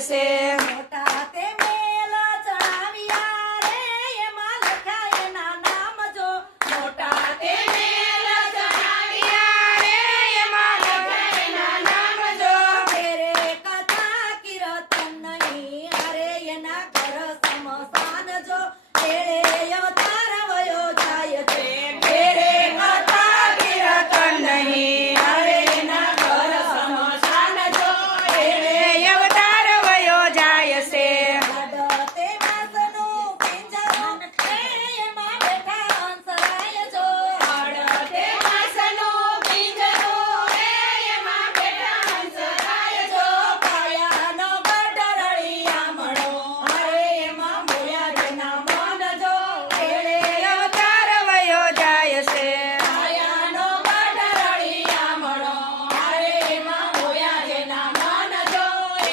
છે મોટા તે મેલ ચડાવ્યા રે એમાં લખ્યા એના નામ જો મોટા તે મેલ ચડાવ્યા રે એમાં લખ્યા એના નામ જો ઘેરે કથા કીર્તન નહીં અરે એના ઘર સમસાન જો એળે અવતાર વયો જાય છે ઘેરે કથા કીર્તન નહીં અરે એના ઘર સમશાન જો એળે અવતાર વયો જાય છે તે માસનું પિંજરું એ એમાં બેઠા હંસરાય જો તે માસનું પિંજરું એ એમાં બેઠા હંસરાય જો પાયાનો ગઢરળિયા મણો અરે એમાં મોયા જેના મન જો એળે અવતાર વયો જાય છે પાયાનો ગઢરળિયા મણો અરે એમાં મોયા જેના મન જો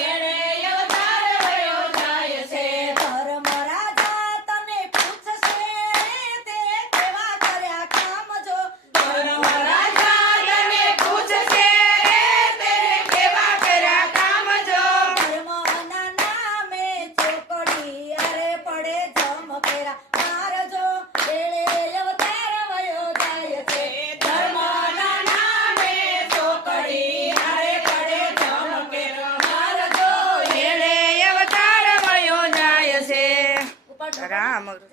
એળે અવતાર વયો જાય છે ધર્મ રાજા તને પૂછશે તે કેવા કર્યા કામ જો ધર્મ રાજા તને પૂછશે તેને કેવા કર્યા કામ જો ધર્મના નામે ચોકડી અરે પડે જમ કેરા મારજો એળે અવતાર વયો જાય છે ધર્મના નામે ચોકડી હારે પડે જમકેર મારજો એળે અવતાર વયો જાય છે ઉપર રામ